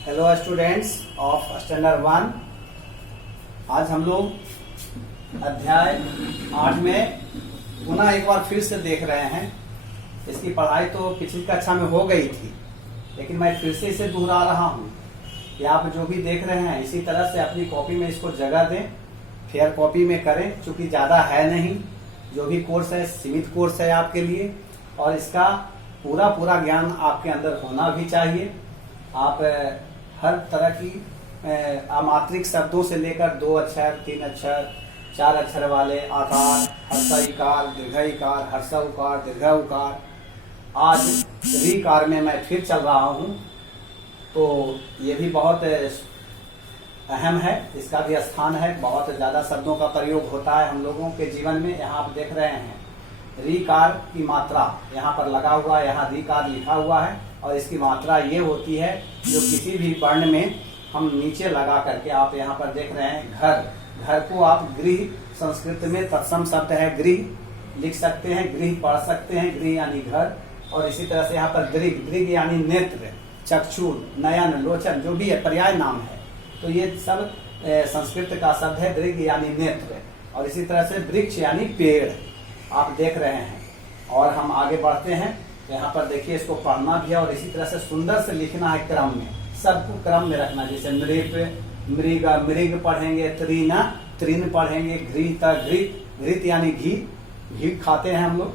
Hello students of standard 1। आज हम लोग अध्याय 8 में पुनः एक बार फिर से देख रहे हैं। इसकी पढ़ाई तो पिछली कक्षा में हो गई थी, लेकिन मैं फिर से इसे दोहरा रहा हूँ कि आप जो भी देख रहे हैं इसी तरह से अपनी कॉपी में इसको जगह दें, फेयर कॉपी में करें, क्योंकि ज़्यादा है नहीं। जो भी कोर्स है सीमित कोर्स है आपके लिए, और इसका पूरा ज्ञान आपके अंदर होना भी चाहिए। आप हर तरह की अमात्रिक शब्दों से लेकर 2 अक्षर, 3 अक्षर, 4 अक्षर वाले आकार, हर्षा इकार, दीर्घ इकार, हर्षा उकार, दीर्घ उकार, आज रीकार में मैं फिर चल रहा हूँ। तो ये भी बहुत अहम है, इसका भी स्थान है। बहुत ज़्यादा शब्दों का प्रयोग होता है हम लोगों के जीवन में। यहाँ आप देख रहे हैं रीकार की मात्रा यहाँ पर लगा हुआ है, यहाँ रीकार लिखा हुआ है, और इसकी मात्रा ये होती है जो किसी भी वर्ण में हम नीचे लगा करके, आप यहाँ पर देख रहे हैं घर। घर को आप गृह, संस्कृत में तत्सम शब्द है गृह, लिख सकते हैं, गृह पढ़ सकते हैं, गृह यानी घर। और इसी तरह से यहाँ पर दृग, दृग यानी नेत्र, चक्षु, नयन, लोचन, जो भी है पर्याय नाम है। तो ये सब संस्कृत का शब्द है, दृग यानी नेत्र। और इसी तरह से वृक्ष यानी पेड़ आप देख रहे हैं। और हम आगे बढ़ते हैं, यहाँ पर देखिए, इसको पढ़ना भी है और इसी तरह से सुंदर से लिखना है, क्रम में, सबको क्रम में रखना। जैसे नृप, मृग, मृग पढ़ेंगे, तृण, तृण पढ़ेंगे, घृत, घृत, घृत यानी घी, घी खाते हैं हम लोग।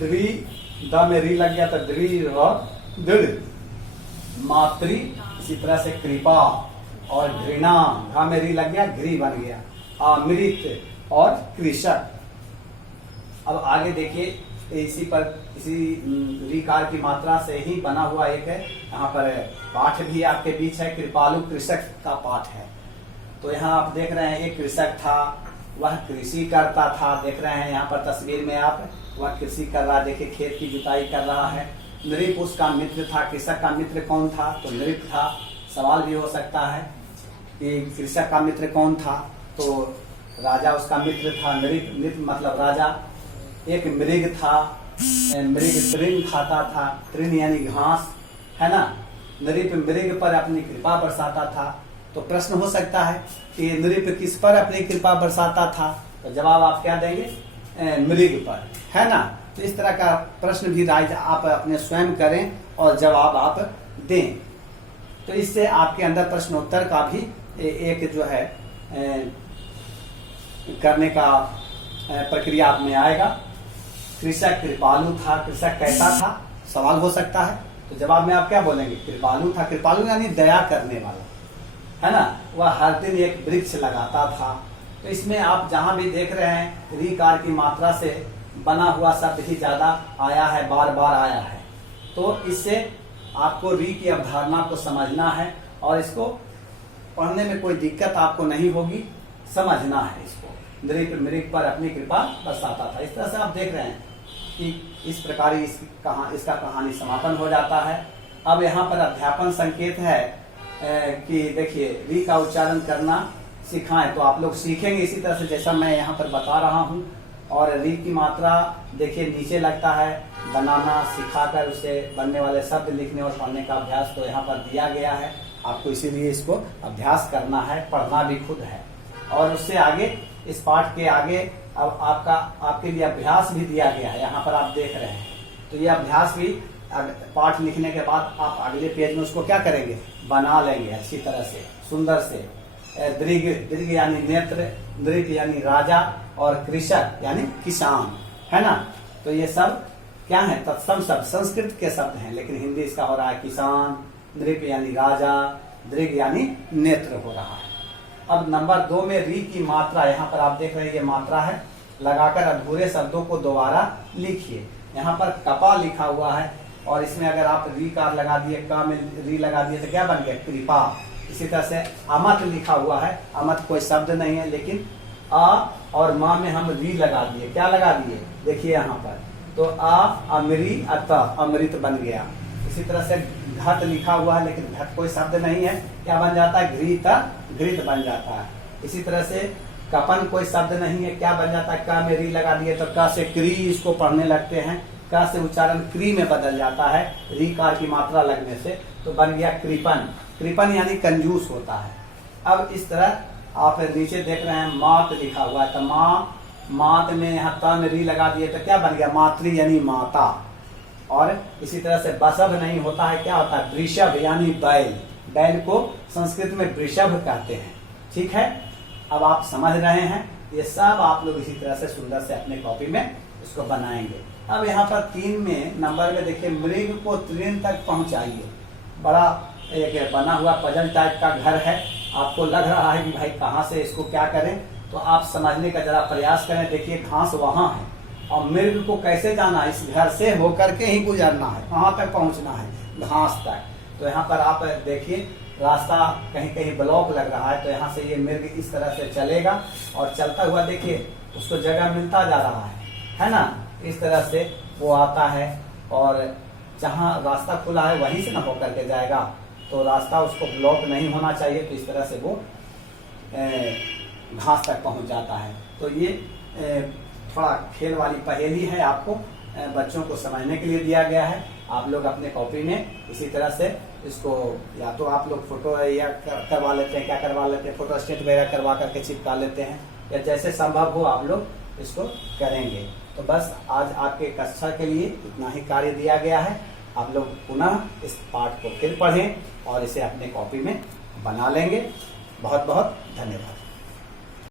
द्रि, द में री लग गया तो द्रि, दृढ़, मातृ, इसी तरह से कृपा, और घृणा, घा में री लग गया, घृ बन गया, अमृत और कृषक। अब आगे देखिए, इसी रीकार की मात्रा से ही बना हुआ एक है यहाँ पर पाठ भी आपके बीच है, कृपालु कृषक का पाठ है। तो यहाँ आप देख रहे हैं एक कृषक था, वह कृषि करता था। देख रहे हैं यहाँ पर तस्वीर में आप, वह कृषि कर रहा है, देखिए खेत की जुताई कर रहा है। नृप उसका मित्र था। कृषक का मित्र कौन था? तो नृप था। सवाल भी हो सकता है कि कृषक का मित्र कौन था? तो राजा उसका मित्र था। नृप, नृप मतलब राजा। एक मृग था, मृग तृण खाता था, तृण यानी घास, है ना। नृप मृग पर अपनी कृपा बरसाता था। तो प्रश्न हो सकता है कि नृप किस पर अपनी कृपा बरसाता था? तो जवाब आप क्या देंगे? मृग पर, है ना। तो इस तरह का प्रश्न भी आप अपने स्वयं करें और जवाब आप दें। तो इससे आपके अंदर प्रश्नोत्तर का भी एक जो है करने का प्रक्रिया आप में आएगा। कृषक कृपालु था। कृषक कैसा था? सवाल हो सकता है। तो जवाब में आप क्या बोलेंगे? कृपालु था। कृपालु यानी दया करने वाला, है ना। वह हर दिन एक वृक्ष लगाता था। तो इसमें आप जहां भी देख रहे हैं रीकार की मात्रा से बना हुआ शब्द ही ज्यादा आया है, बार बार आया है। तो इससे आपको री की अवधारणा को समझना है और इसको पढ़ने में कोई दिक्कत आपको नहीं होगी, समझना है इसको। नृप मृग पर अपनी कृपा बरसाता था। इस तरह से आप देख रहे हैं कि इस प्रकार इसका कहानी समापन हो जाता है। अब यहाँ पर अध्यापन संकेत है कि देखिए री का उच्चारण करना सिखाएं, तो आप लोग सीखेंगे इसी तरह से जैसा मैं यहाँ पर बता रहा हूँ। और री की मात्रा देखिए नीचे लगता है, बनाना सिखाकर उसे बनने वाले शब्द लिखने और पढ़ने का अभ्यास तो यहाँ पर दिया गया है आपको, इसीलिए इसको अभ्यास करना है, पढ़ना भी खुद है। और उससे आगे इस पाठ के आगे अब आपके लिए अभ्यास भी दिया गया है, यहाँ पर आप देख रहे हैं। तो ये अभ्यास भी पाठ लिखने के बाद आप अगले पेज में उसको क्या करेंगे? बना लेंगे अच्छी तरह से, सुंदर से। दृग, दृग यानी नेत्र, नृप यानी राजा, और कृषक यानी किसान, है ना। तो ये सब क्या है? तत्सम शब्द, संस्कृत के शब्द हैं, लेकिन हिंदी इसका हो रहा है किसान, नृप यानी राजा, दृग यानी नेत्र हो रहा है। अब नंबर 2 में री की मात्रा, यहाँ पर आप देख रहे हैं ये मात्रा है, लगाकर अधूरे शब्दों को दोबारा लिखिए। यहाँ पर कपा लिखा हुआ है और इसमें अगर आप री कार लगा दिए, का में री लगा दिए तो क्या बन गया? कृपा। इसी तरह से अमत लिखा हुआ है, अमत कोई शब्द नहीं है, लेकिन आ और माँ में हम री लगा दिए। क्या लगा दिए? देखिए यहाँ पर, तो आ अमरी, अत अमृत बन गया। इसी तरह से घट लिखा हुआ है, लेकिन घट कोई शब्द नहीं है, क्या बन जाता है? घृत, घृत बन जाता है। इसी तरह से कपन कोई शब्द नहीं है, क्या बन जाता है? का में री लगा दिए तो का से क्री इसको पढ़ने लगते हैं, का से उच्चारण क्री में बदल जाता है रीकार की मात्रा लगने से, तो बन गया कृपन। कृपन यानी कंजूस होता है। अब इस तरह आप नीचे देख रहे हैं मात लिखा हुआ है, तो मात में यहाँ त में री लगा दिए तो क्या बन गया मातृ यानी माता। और इसी तरह से बसभ नहीं होता है, क्या होता है वृषभ यानी बैल। बैल को संस्कृत में वृषभ कहते हैं। ठीक है, अब आप समझ रहे हैं। ये सब आप लोग इसी तरह से सुंदर से अपने कॉपी में इसको बनाएंगे। अब यहाँ पर 3 में नंबर में देखिए मृग को तृण तक पहुंचाइए। बड़ा एक बना हुआ पजल टाइप का घर है, आपको लग रहा है कि भाई कहाँ से इसको क्या करें, तो आप समझने का जरा प्रयास करें। देखिए घास वहां है और मृग को कैसे जाना है, इस घर से होकर के ही गुजरना है, कहाँ तक पहुंचना है घास तक। तो यहाँ पर आप देखिए रास्ता कहीं कहीं ब्लॉक लग रहा है, तो यहाँ से ये मृग इस तरह से चलेगा और चलता हुआ देखिए उसको जगह मिलता जा रहा है ना। इस तरह से वो आता है और जहाँ रास्ता खुला है वहीं से ना होकर के जाएगा, तो रास्ता उसको ब्लॉक नहीं होना चाहिए, तो इस तरह से वो घास तक पहुंच जाता है। तो ये थोड़ा खेल वाली पहेली है, आपको बच्चों को समझने के लिए दिया गया है। आप लोग अपने कॉपी में इसी तरह से इसको या तो आप लोग फोटो या करवा लेते हैं, क्या करवा लेते हैं, फोटो स्टेट वगैरह करवा करके चिपका लेते हैं, या जैसे संभव हो आप लोग इसको करेंगे। तो बस आज आपके कक्षा के लिए इतना ही कार्य दिया गया है। आप लोग पुनः इस पाठ को फिर पढ़ें और इसे अपने कॉपी में बना लेंगे। बहुत बहुत धन्यवाद।